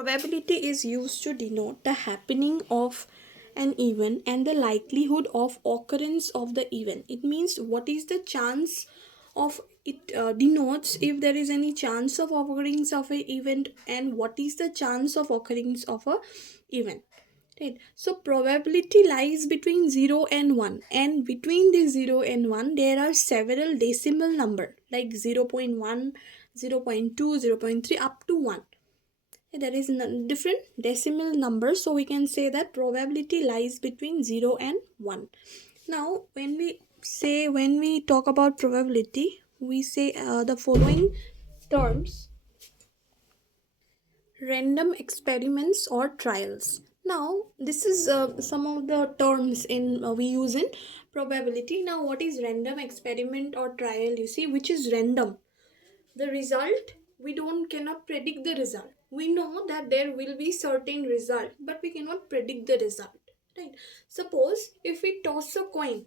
Probability is used to denote the happening of an event and the likelihood of occurrence of the event. It means what is the chance of it, denotes if there is any chance of occurrence of an event and what is the chance of occurrence of a event. Right. So probability lies between 0 and 1, and between the 0 and 1 there are several decimal number like 0.1, 0.2, 0.3 up to 1. There is different decimal numbers, so we can say that probability lies between 0 and 1. Now when we talk about probability, we say the following terms: random experiments or trials. Now this is some of the terms in we use in probability. Now what is random experiment or trial? You see, which is random, the result we don't cannot predict the result. We know that there will be certain result, but we cannot predict the result, right? Suppose if we toss a coin,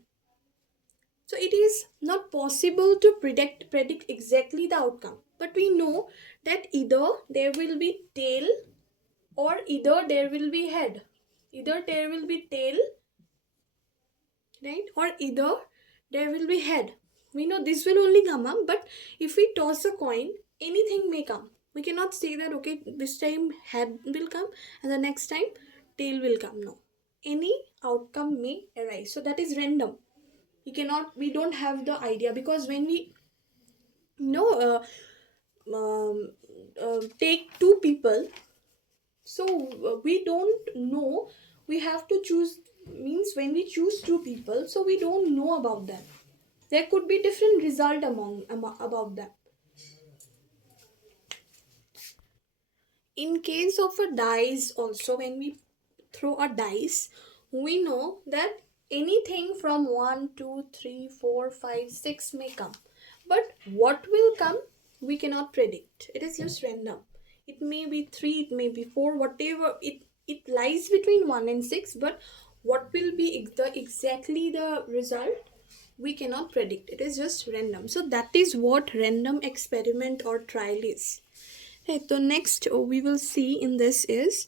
so it is not possible to predict exactly the outcome, but we know that either there will be tail or either there will be head, either there will be tail, right, or either there will be head. We know this will only come up, but if we toss a coin, anything may come. We cannot say that okay, this time head will come and the next time tail will come. No, any outcome may arise, so that is random. We don't have the idea, because when we know take two people, so we don't know, we have to choose, means when we choose two people, so we don't know about them, there could be different result about them. In case of a dice also, when we throw a dice, we know that anything from 1 2 3 4 5 6 may come, but what will come we cannot predict. It is just random. It may be 3, it may be 4, whatever. It lies between 1 and 6, but what will be exactly the result we cannot predict. It is just random. So that is what random experiment or trial is. Okay, so next we will see in this is,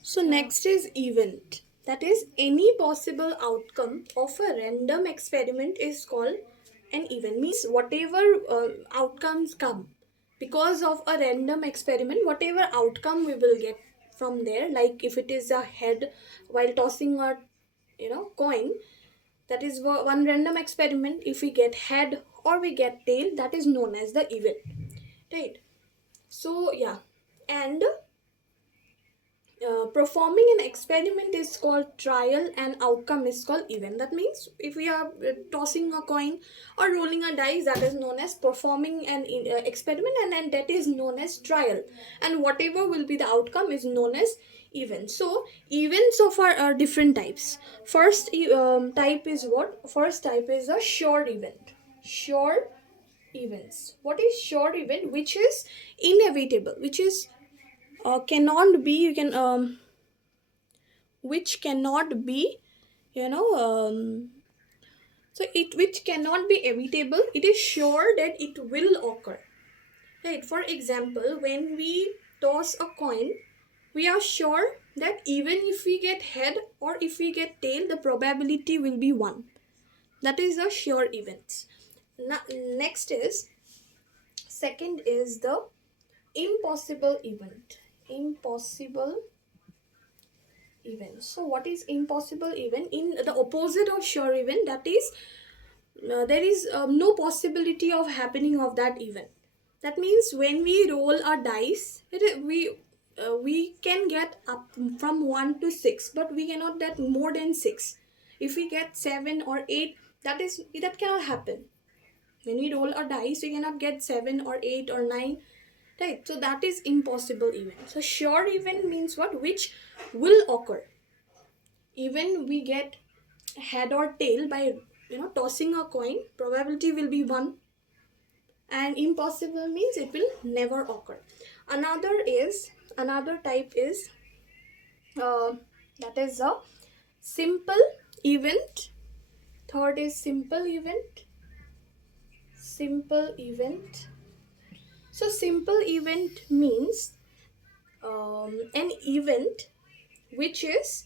so next is event. That is, any possible outcome of a random experiment is called an event. Means whatever outcomes come because of a random experiment, whatever outcome we will get from there, like if it is a head while tossing a coin, that is one random experiment. If we get head or we get tail, that is known as the event, right? So yeah, and performing an experiment is called trial and outcome is called event. That means if we are tossing a coin or rolling a dice, that is known as performing an experiment, and that is known as trial, and whatever will be the outcome is known as event. So events of are different types. First type is what? First type is a sure event. Sure events. What is sure event? Which is inevitable, which is cannot be, you can which cannot be, you know so it which cannot be evitable. It is sure that it will occur, right? For example, when we toss a coin, we are sure that even if we get head or if we get tail, the probability will be 1. That is a sure event. Now, next is, second is the impossible event. Impossible event. So what is impossible event? In the opposite of sure event, that is there is no possibility of happening of that event. That means when we roll a dice, we can get up from 1 to 6, but we cannot get more than 6. If we get 7 or 8, that cannot happen. When we roll a dice, we cannot get 7 or 8 or 9, right? So that is impossible event. So sure event means what? Which will occur. Even we get head or tail by tossing a coin, probability will be 1. And impossible means it will never occur. Another type is uh, that is a simple event. Third is simple event. Simple event. So simple event means an event which is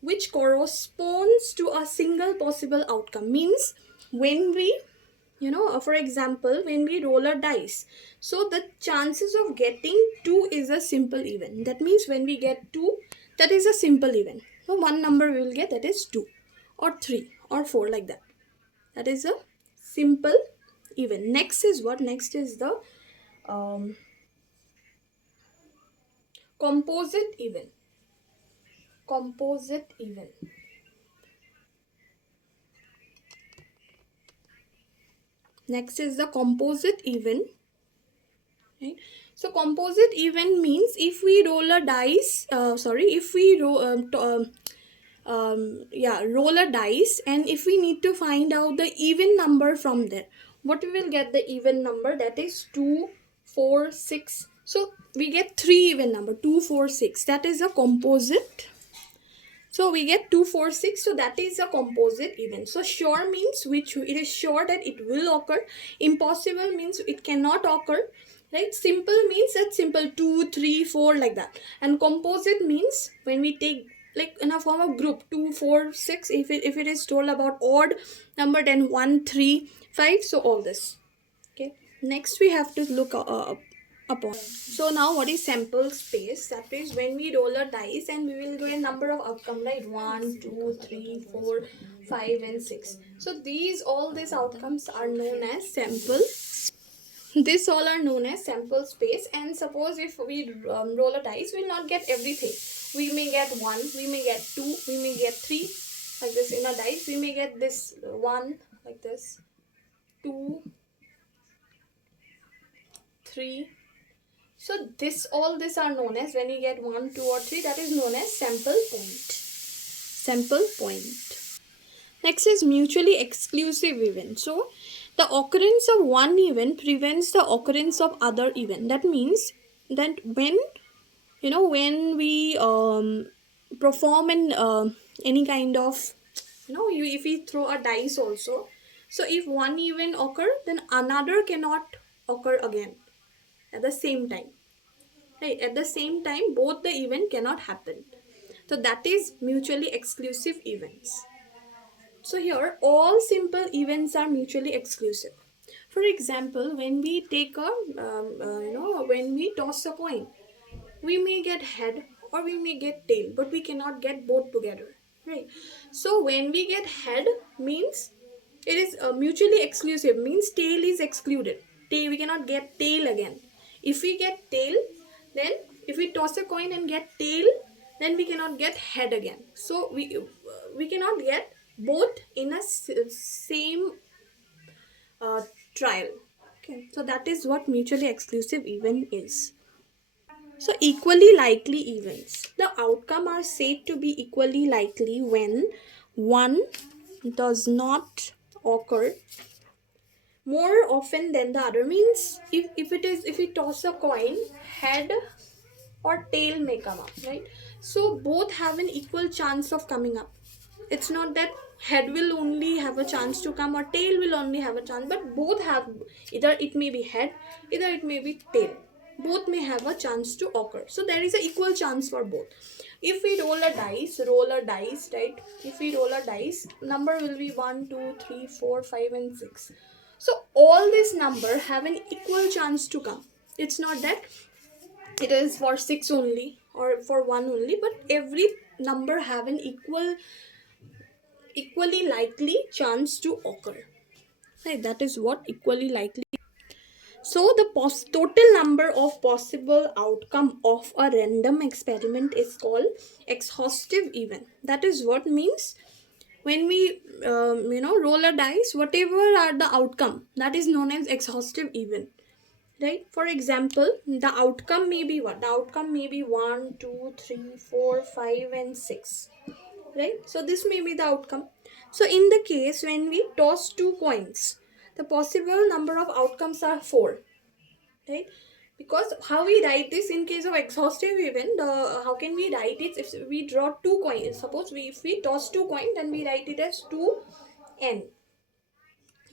which corresponds to a single possible outcome. Means when we, for example, when we roll a dice, so the chances of getting 2 is a simple event. That means when we get 2, that is a simple event. So one number we will get, that is 2 or 3 or 4, like that. That is a simple event. Next is what? Next is the um, composite event. Composite event. Next is the composite event. Right? So composite event means if we roll a dice, if we roll a dice, and if we need to find out the even number from there, what we will get? The even number, that is 2, 4, 6. So we get 3 even number, 2, 4, 6. That is a composite. So we get 2, 4, 6. So that is a composite event. So sure means which it is sure that it will occur. Impossible means it cannot occur. Right? Simple means that simple 2, 3, 4, like that. And composite means when we take like in a form of group 2, 4, 6. If it is told about odd number, then 1, 3, 5. So all this. Okay. Next we have to look upon. So now what is sample space? That is when we roll a dice and we will get a number of outcome, right? 1, 2, 3, 4, 5 and 6. So these outcomes are known as sample. This all are known as sample space. And suppose if we roll a dice, we will not get everything. We may get 1, we may get 2, we may get 3, like this. In a dice we may get this 1, like this, 2, 3. So all this are known as, when you get 1, 2 or 3, that is known as sample point. Sample point. Next is mutually exclusive event. So the occurrence of one event prevents the occurrence of other event. That means that when we perform in any kind of, if we throw a dice also, so if one event occur, then another cannot occur again at the same time. Right? At the same time, both the event cannot happen. So that is mutually exclusive events. So here, all simple events are mutually exclusive. For example, when we take when we toss a coin, we may get head or we may get tail, but we cannot get both together, right? So when we get head, means it is mutually exclusive, means tail is excluded. Tail, we cannot get tail again. If we get tail, then if we toss a coin and get tail, then we cannot get head again. So we cannot get both in a same uh, trial. Okay, so that is what mutually exclusive event is. So equally likely events. The outcome are said to be equally likely when one does not occur more often than the other. Means if we toss a coin, head or tail may come up, right? So both have an equal chance of coming up. It's not that head will only have a chance to come or tail will only have a chance, but both have, either it may be head, either it may be tail. Both may have a chance to occur. So there is an equal chance for both. If we roll a dice, right? If we roll a dice, number will be 1, 2, 3, 4, 5 and 6. So all this number have an equal chance to come. It's not that it is for 6 only or for 1 only, but every number have an equally likely chance to occur, right? That is what equally likely. So the total number of possible outcome of a random experiment is called exhaustive event. That is what means when we roll a dice, whatever are the outcome, that is known as exhaustive event, right? For example, the outcome may be what? The outcome may be 1, 2, 3, 4, 5 and 6, right? So this may be the outcome. So in the case when we toss 2 coins, the possible number of outcomes are 4, right? Because how we write this in case of exhaustive event, how can we write it? If we draw 2 coins, suppose if we toss 2 coins, then we write it as 2n,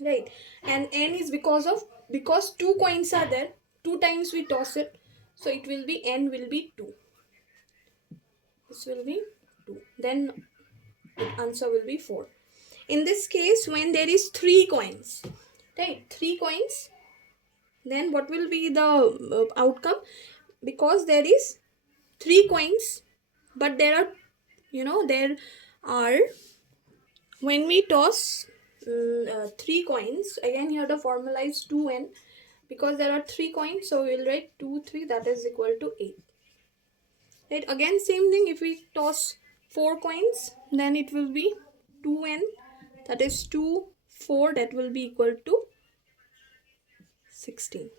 right? And n is because 2 coins are there, 2 times we toss it, so it will be n will be 2. This will be 2. Then answer will be 4. In this case, when there is 3 coins, right, 3 coins, then what will be the outcome? Because there is 3 coins, but there are, there are, when we toss 3 coins, again here the formula is 2n, because there are 3 coins, so we will write 2 3, that is equal to 8. Right, again same thing, if we toss 4 coins, then it will be 2n, that is 2 4, that will be equal to 16.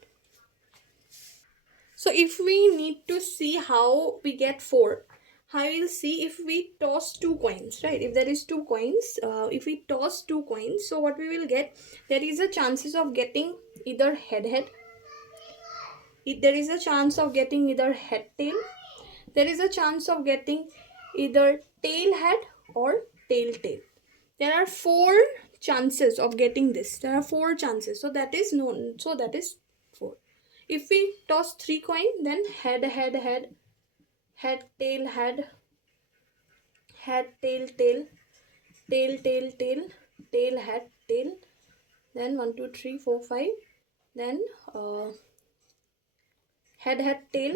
So if we need to see how we get 4, I will see if we toss 2 coins, right? If there is 2 coins, if we toss 2 coins, so what we will get, there is a chances of getting either head head, there is a chance of getting either head tail, there is a chance of getting either tail head or tail tail. There are 4 chances of getting this. There are 4 chances. So that is known. So that is 4. If we toss 3 coin, then head head head, head tail head, head tail tail, tail tail tail, tail head tail, then 1 2 3 4 5, then head head tail,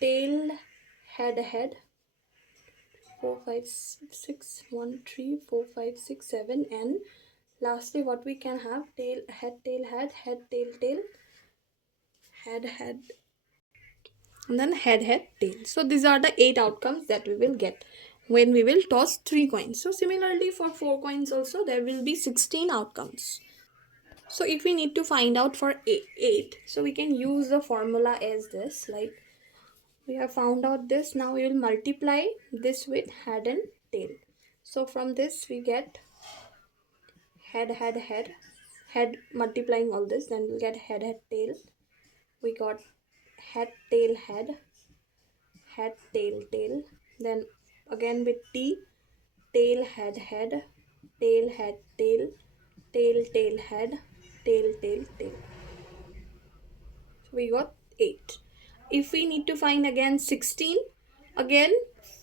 tail head head, 4 5 6 1 3 4 5 6 7, and lastly what we can have, tail head tail head, head tail tail, head head, and then head head tail. So these are the 8 outcomes that we will get when we will toss 3 coins. So similarly for 4 coins also there will be 16 outcomes. So if we need to find out for 8, so we can use the formula as this, like we have found out this, now we will multiply this with head and tail. So from this we get head head head, head multiplying all this, then we'll get head head tail, we got head tail head, head tail tail, then again with t, tail head head, tail head tail, tail tail head, tail tail tail. So we got 8. If we need to find again 16, again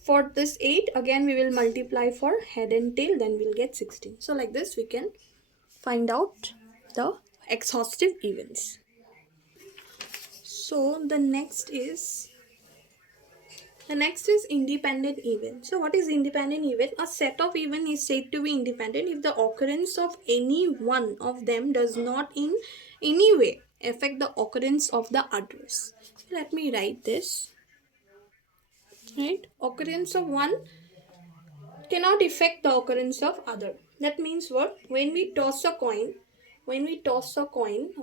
for this 8, again we will multiply for head and tail, then we'll get 16. So like this we can find out the exhaustive events. So the next is independent event. So what is independent event? A set of event is said to be independent if the occurrence of any one of them does not in any way affect the occurrence of the others. Let me write this. Right? Occurrence of one cannot affect the occurrence of other. That means what? When we toss a coin,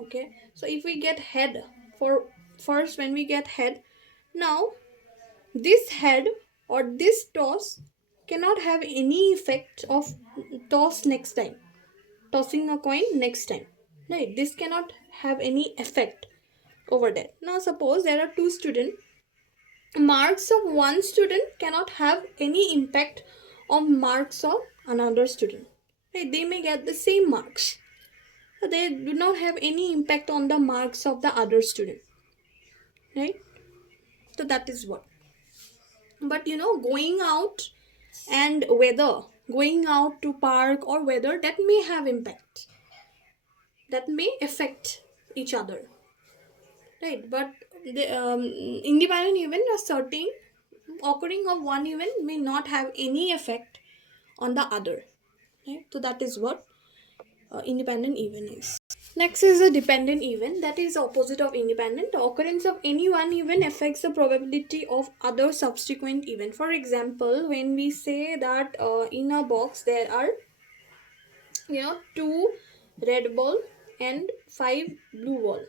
okay, so if we get head, for first when we get head, now this head or this toss cannot have any effect of toss next time, tossing a coin next time, right? This cannot have any effect over there. Now suppose there are 2 students, marks of one student cannot have any impact on marks of another student, right? They may get the same marks, but they do not have any impact on the marks of the other student, right? So that is what. But going out and weather, going out to park or weather, that may have impact, that may affect each other, right? But the independent event, a certain occurring of one event may not have any effect on the other, right? So that is what independent event is. Next is a dependent event, that is opposite of independent. The occurrence of any one event affects the probability of other subsequent event. For example, when we say that in a box there are 2 red ball and 5 blue ball,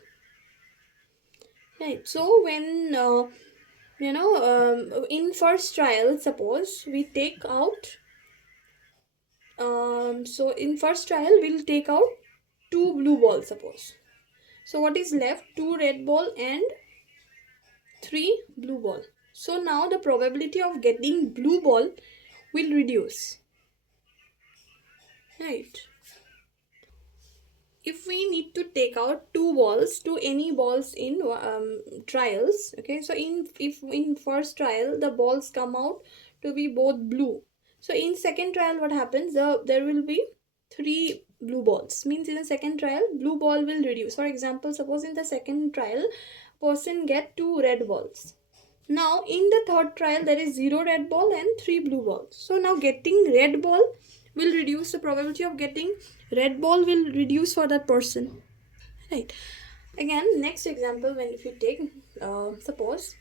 right? So when in first trial, suppose we take out so in first trial we'll take out 2 blue balls, suppose. So what is left? 2 red ball and 3 blue ball. So now the probability of getting blue ball will reduce, right? if we need to take out two balls, to any balls in trials, okay, so in if in first trial the balls come out to be both blue, so in second trial what happens, there will be three blue balls, means in the second trial blue ball will reduce. For example, suppose in the second trial person get two red balls. Now in the third trial there is zero red ball and three blue balls. So now getting red ball will reduce, the probability of getting red ball will reduce for that person, right? Again, next example, when if you take suppose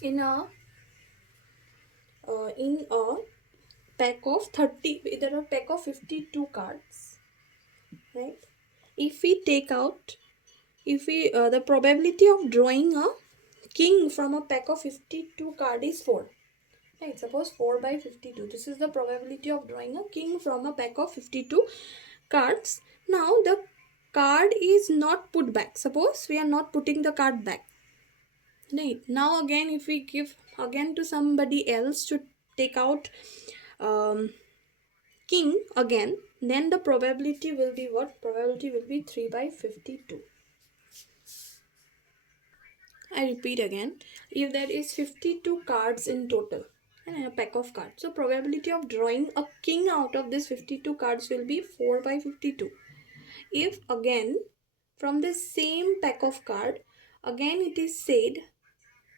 in a pack of 30, there are pack of 52 cards, right? If we take out, if we the probability of drawing a king from a pack of 52 card is 4. Right, suppose 4 by 52. This is the probability of drawing a king from a pack of 52 cards. Now the card is not put back. Suppose we are not putting the card back. Right. Now again, if we give again to somebody else to take out king again, then the probability will be what? Probability will be 3 by 52. I repeat again, if there is 52 cards in total and a pack of cards, so probability of drawing a king out of this 52 cards will be 4 by 52. If again from the same pack of card, again it is said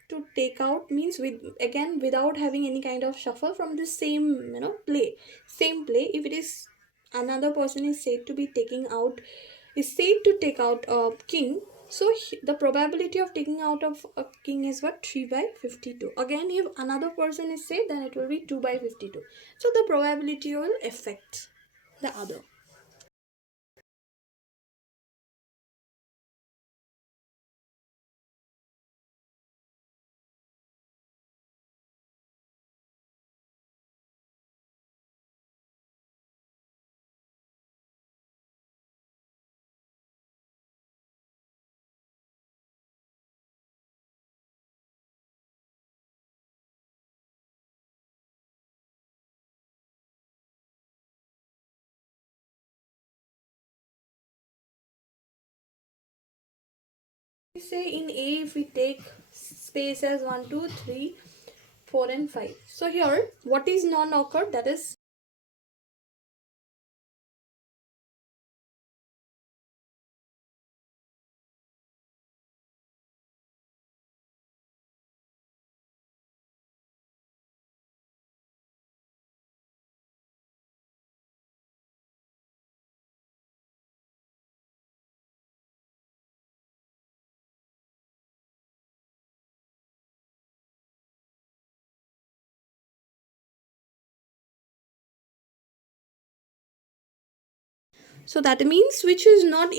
to take out, means with again without having any kind of shuffle from the same play, same play, if it is another person is said to be taking out, is said to take out a king, so the probability of taking out of a king is what? 3 by 52. Again, if another person is said, then it will be 2 by 52. So the probability will affect the other. We say in A, if we take space as 1, 2, 3, 4 and 5. So here, what is non-occurred? That is, so that means which is not